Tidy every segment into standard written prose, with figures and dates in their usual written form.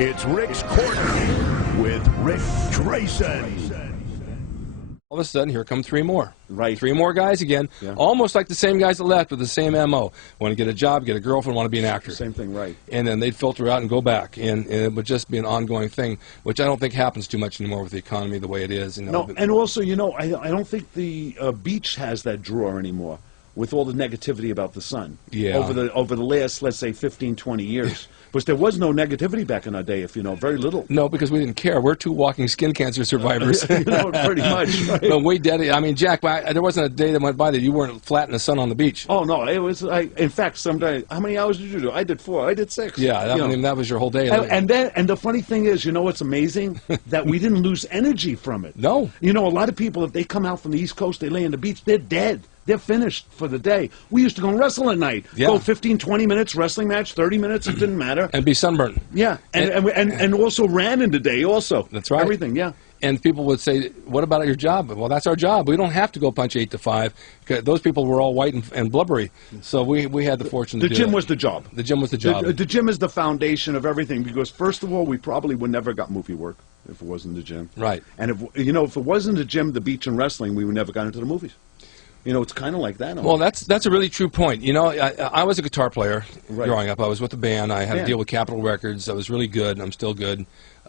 It's Rick's Corner with Rick Drayson. All of a sudden, here come three more. Right. Three more guys again, Yeah. almost like the same guys that left with the same M.O. Want to get a job, get a girlfriend, want to be an actor. Same thing, right. And then they'd filter out and go back, and it would just be an ongoing thing, which I don't think happens too much anymore with the economy the way it is. You know. No, and also, you know, I don't think the beach has that draw anymore with all the negativity about the sun. Yeah. Over the last, let's say, 15, 20 years. Because there was no negativity back in our day, if you know, very little. No, because we didn't care. We're two walking skin cancer survivors. You know, pretty much. Right? But we did it. I mean, Jack, there wasn't a day that went by that you weren't flat in the sun on the beach. Oh, no, it was, in fact, someday, how many hours did you do? I did 4, I did 6. Yeah, that was your whole day. And the funny thing is, you know what's amazing? That we didn't lose energy from it. No. You know, a lot of people, if they come out from the East Coast, they lay on the beach, they're dead. They're finished for the day. We used to go and wrestle at night. Yeah. Go 15, 20 minutes, wrestling match, 30 minutes, it didn't matter. And be sunburned. Yeah, and also ran in the day also. That's right. Everything, yeah. And people would say, what about your job? Well, that's our job. We don't have to go punch 8 to 5. Those people were all white and blubbery. So we had the fortune to do The gym that. was the job. The gym was the job. The gym is the foundation of everything because, first of all, we probably would never got movie work if it wasn't the gym. Right. And, if it wasn't the gym, the beach, and wrestling, we would never got into the movies. You know, it's kind of like that. Well, that's a really true point. You know, I was a guitar player growing up. I was with a band. I had to deal with Capitol Records. I was really good, and I'm still good.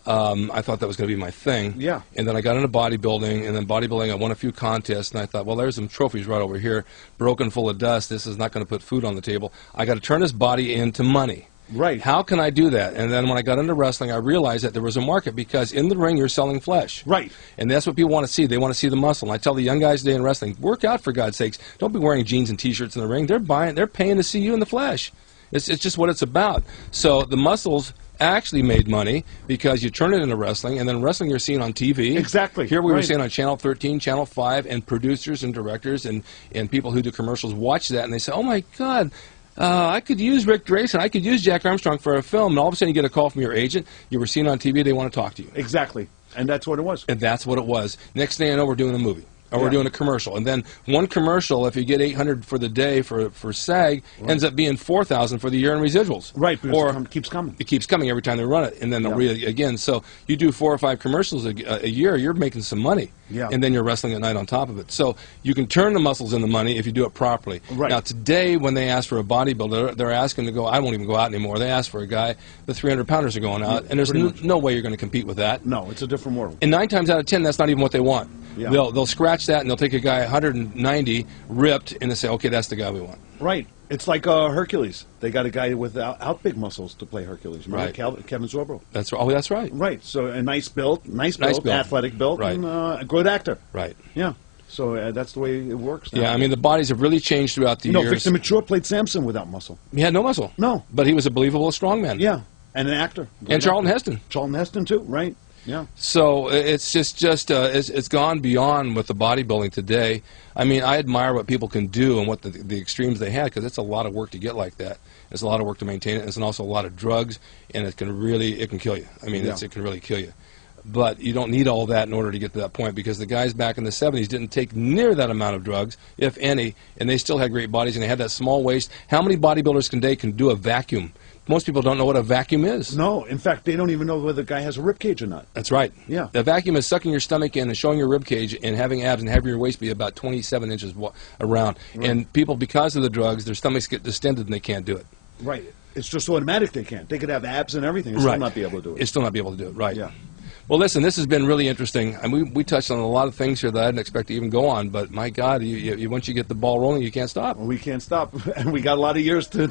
I thought that was going to be my thing. Yeah. And then I got into bodybuilding, and then bodybuilding, I won a few contests, and I thought, well, there's some trophies right over here, broken full of dust. This is not going to put food on the table. I got to turn this body into money. Right. How can I do that? And then when I got into wrestling, I realized that there was a market because in the ring, you're selling flesh. Right. And that's what people want to see. They want to see the muscle. And I tell the young guys today in wrestling, work out for God's sakes. Don't be wearing jeans and T-shirts in the ring. They're paying to see you in the flesh. It's just what it's about. So the muscles actually made money because you turn it into wrestling, and then wrestling you're seeing on TV. Exactly. Here we were seeing on Channel 13, Channel 5, and producers and directors and people who do commercials watch that, and they say, oh, my God, I could use Rick Drayson. I could use Jack Armstrong for a film. And all of a sudden you get a call from your agent. You were seen on TV. They want to talk to you. Exactly. And that's what it was. And that's what it was. Next thing I know, we're doing a movie. Or we're doing a commercial. And then one commercial, if you get $800 for the day for SAG, ends up being $4,000 for the year in residuals. Right, because or it keeps coming. It keeps coming every time they run it. And then they'll reel it again. So you do 4 or 5 commercials a year, you're making some money. Yeah. And then you're wrestling at night on top of it. So you can turn the muscles into money if you do it properly. Right. Now, today, when they ask for a bodybuilder, they're asking to go, I won't even go out anymore. They ask for a guy, the 300-pounders are going out, and there's no way you're going to compete with that. No, it's a different world. And 9 times out of 10, that's not even what they want. Yeah. They'll scratch that, and they'll take a guy 190, ripped, and they say, okay, that's the guy we want. Right. It's like Hercules. They got a guy without big muscles to play Hercules. Remember Right. Kevin Sorbo? That's right. Right. So a nice build, build. athletic build, Right. and a good actor. Right. Yeah. So that's the way it works now. Yeah, I mean, the bodies have really changed throughout the No, years. Victor Mature played Samson without muscle. He had no muscle. No. But he was a believable strongman. Yeah. And an actor. And Charlton Heston. Charlton Heston, too. Right. Yeah. So it's just it's gone beyond with the bodybuilding today. I mean, I admire what people can do and what the extremes they had, because it's a lot of work to get like that. It's a lot of work to maintain it. It's also a lot of drugs, and it can kill you. I mean, it can really kill you. But you don't need all that in order to get to that point, because the guys back in the 70s didn't take near that amount of drugs, if any, and they still had great bodies, and they had that small waist. How many bodybuilders today can do a vacuum? Most people don't know what a vacuum is. No, in fact, they don't even know whether the guy has a rib cage or not. That's right. Yeah. The vacuum is sucking your stomach in and showing your rib cage and having abs and having your waist be about 27 inches around. Right. And people, because of the drugs, their stomachs get distended and they can't do it. Right. It's just automatic they can't. They could have abs and everything and still not be able to do it. It's still not be able to do it, right. Yeah. Well, listen, this has been really interesting. And we touched on a lot of things here that I didn't expect to even go on. But, my God, once you get the ball rolling, you can't stop. Well, we can't stop. And we got a lot of years to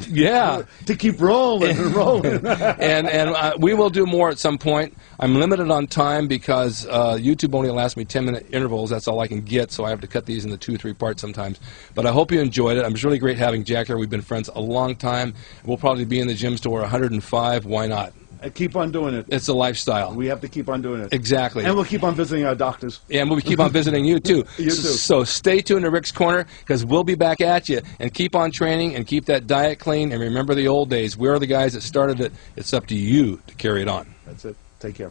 keep rolling and rolling. and we will do more at some point. I'm limited on time because YouTube only allows me 10-minute intervals. That's all I can get, so I have to cut these into 2 or 3 parts sometimes. But I hope you enjoyed it. It was really great having Jack here. We've been friends a long time. We'll probably be in the gym till we're 105. Why not? Keep on doing it. It's a lifestyle. We have to keep on doing it. Exactly. And we'll keep on visiting our doctors. Yeah, and we'll keep on visiting you, too. You too. So stay tuned to Rick's Corner, because we'll be back at you. And keep on training and keep that diet clean. And remember the old days. We're the guys that started it. It's up to you to carry it on. That's it. Take care.